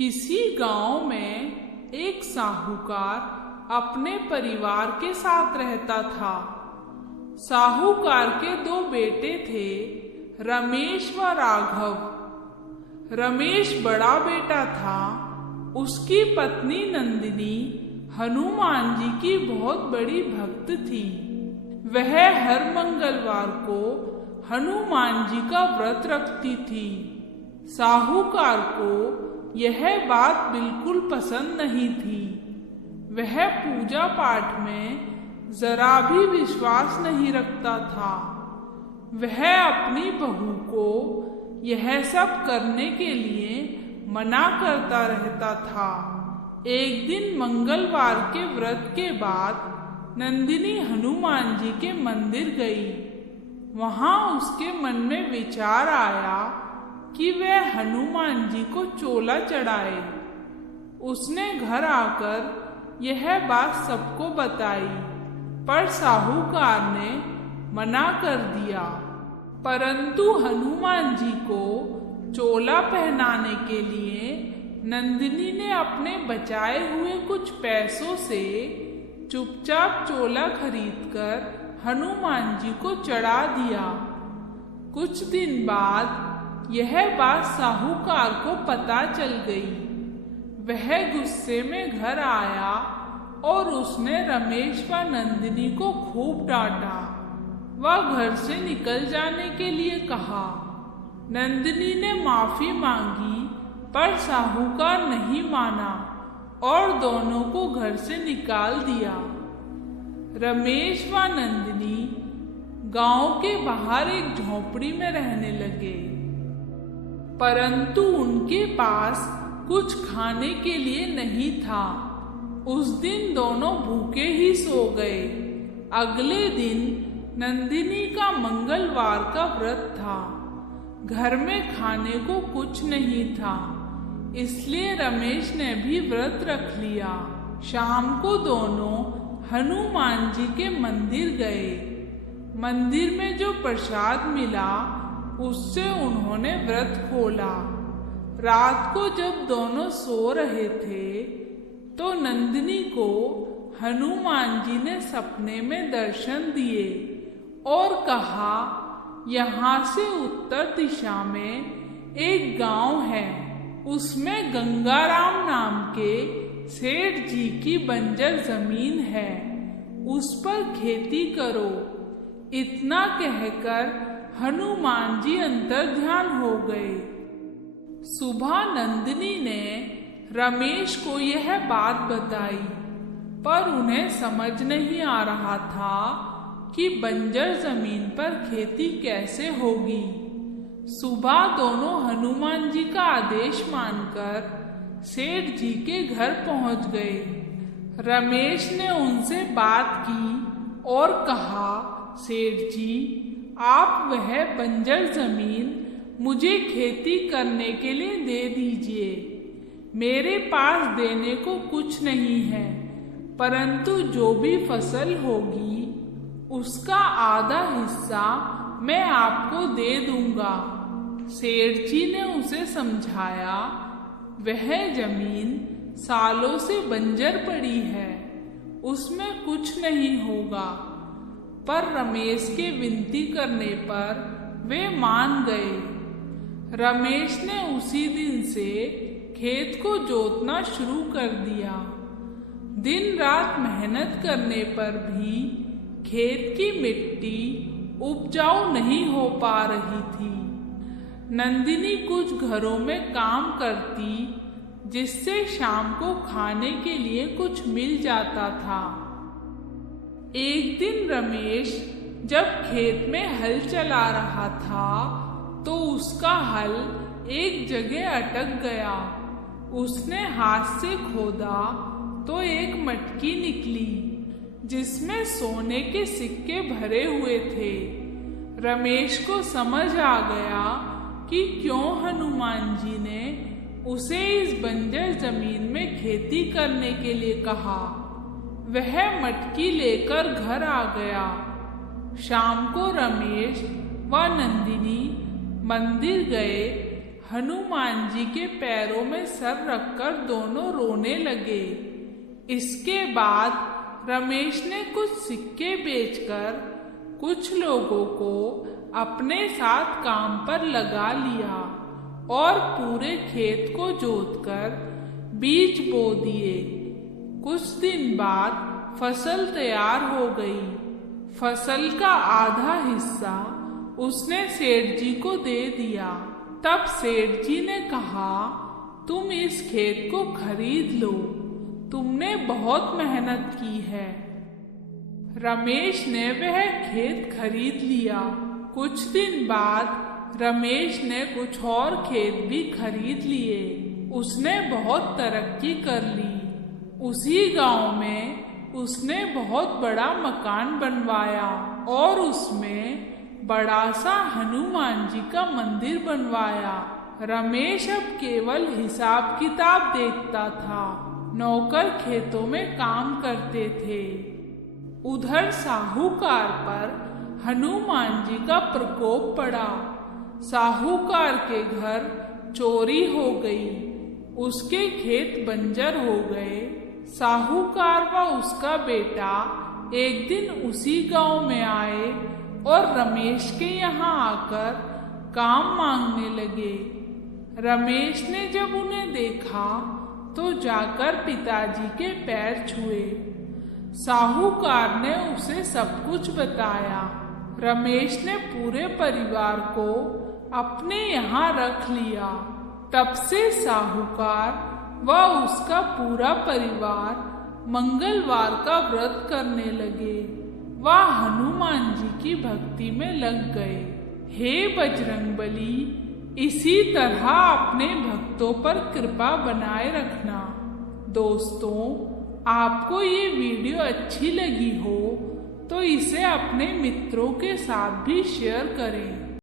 किसी गांव में एक साहूकार अपने परिवार के साथ रहता था। साहूकार के दो बेटे थे, रमेश व राघव। रमेश बड़ा बेटा था। उसकी पत्नी नंदिनी हनुमान जी की बहुत बड़ी भक्त थी। वह हर मंगलवार को हनुमान जी का व्रत रखती थी। साहूकार को यह बात बिल्कुल पसंद नहीं थी। वह पूजा पाठ में जरा भी विश्वास नहीं रखता था। वह अपनी बहू को यह सब करने के लिए मना करता रहता था। एक दिन मंगलवार के व्रत के बाद नंदिनी हनुमान जी के मंदिर गई। वहां उसके मन में विचार आया कि वह हनुमान जी को चोला चढ़ाए। उसने घर आकर यह बात सबको बताई, पर साहूकार ने मना कर दिया। परंतु हनुमान जी को चोला पहनाने के लिए नंदिनी ने अपने बचाए हुए कुछ पैसों से चुपचाप चोला खरीदकर हनुमान जी को चढ़ा दिया। कुछ दिन बाद यह बात साहूकार को पता चल गई। वह गुस्से में घर आया और उसने रमेश व नंदिनी को खूब डांटा। वह घर से निकल जाने के लिए कहा। नंदिनी ने माफी मांगी, पर साहूकार नहीं माना और दोनों को घर से निकाल दिया। रमेश व नंदिनी गांव के बाहर एक झोपड़ी में रहने लगे, परंतु उनके पास कुछ खाने के लिए नहीं था। उस दिन दोनों भूखे ही सो गए। अगले दिन नंदिनी का मंगलवार का व्रत था। घर में खाने को कुछ नहीं था, इसलिए रमेश ने भी व्रत रख लिया। शाम को दोनों हनुमान जी के मंदिर गए। मंदिर में जो प्रसाद मिला उससे उन्होंने व्रत खोला। रात को जब दोनों सो रहे थे तो नंदिनी को हनुमान जी ने सपने में दर्शन दिए और कहा, यहाँ से उत्तर दिशा में एक गांव है, उसमें गंगाराम नाम के सेठ जी की बंजर जमीन है, उस पर खेती करो। इतना कहकर हनुमान जी अंतर्ध्यान हो गए। सुबह नंदिनी ने रमेश को यह बात बताई, पर उन्हें समझ नहीं आ रहा था कि बंजर जमीन पर खेती कैसे होगी। सुबह दोनों हनुमान जी का आदेश मानकर सेठ जी के घर पहुंच गए। रमेश ने उनसे बात की और कहा, सेठ जी, आप वह बंजर जमीन मुझे खेती करने के लिए दे दीजिए। मेरे पास देने को कुछ नहीं है, परंतु जो भी फसल होगी उसका आधा हिस्सा मैं आपको दे दूंगा। सेठ जी ने उसे समझाया, वह जमीन सालों से बंजर पड़ी है, उसमें कुछ नहीं होगा। पर रमेश के विनती करने पर वे मान गए। रमेश ने उसी दिन से खेत को जोतना शुरू कर दिया। दिन रात मेहनत करने पर भी खेत की मिट्टी उपजाऊ नहीं हो पा रही थी। नंदिनी कुछ घरों में काम करती, जिससे शाम को खाने के लिए कुछ मिल जाता था। एक दिन रमेश जब खेत में हल चला रहा था तो उसका हल एक जगह अटक गया। उसने हाथ से खोदा तो एक मटकी निकली, जिसमें सोने के सिक्के भरे हुए थे। रमेश को समझ आ गया कि क्यों हनुमान जी ने उसे इस बंजर जमीन में खेती करने के लिए कहा। वह मटकी लेकर घर आ गया। शाम को रमेश व नंदिनी मंदिर गए। हनुमान जी के पैरों में सर रखकर दोनों रोने लगे। इसके बाद रमेश ने कुछ सिक्के बेचकर कुछ लोगों को अपने साथ काम पर लगा लिया और पूरे खेत को जोतकर बीज बो दिए। कुछ दिन बाद फसल तैयार हो गई। फसल का आधा हिस्सा उसने सेठ जी को दे दिया। तब सेठ जी ने कहा, तुम इस खेत को खरीद लो, तुमने बहुत मेहनत की है। रमेश ने वह खेत खरीद लिया। कुछ दिन बाद रमेश ने कुछ और खेत भी खरीद लिए। उसने बहुत तरक्की कर ली। उसी गांव में उसने बहुत बड़ा मकान बनवाया और उसमें बड़ा सा हनुमान जी का मंदिर बनवाया। रमेश अब केवल हिसाब किताब देखता था। नौकर खेतों में काम करते थे। उधर साहूकार पर हनुमान जी का प्रकोप पड़ा। साहूकार के घर चोरी हो गई। उसके खेत बंजर हो गए। साहूकार व उसका बेटा एक दिन उसी गांव में आए और रमेश के यहाँ आकर काम मांगने लगे। रमेश ने जब उन्हें देखा तो जाकर पिताजी के पैर छुए। साहूकार ने उसे सब कुछ बताया। रमेश ने पूरे परिवार को अपने यहाँ रख लिया। तब से साहूकार व उसका पूरा परिवार मंगलवार का व्रत करने लगे। वह हनुमान जी की भक्ति में लग गए। हे बजरंगबली, इसी तरह अपने भक्तों पर कृपा बनाए रखना। दोस्तों, आपको ये वीडियो अच्छी लगी हो तो इसे अपने मित्रों के साथ भी शेयर करें।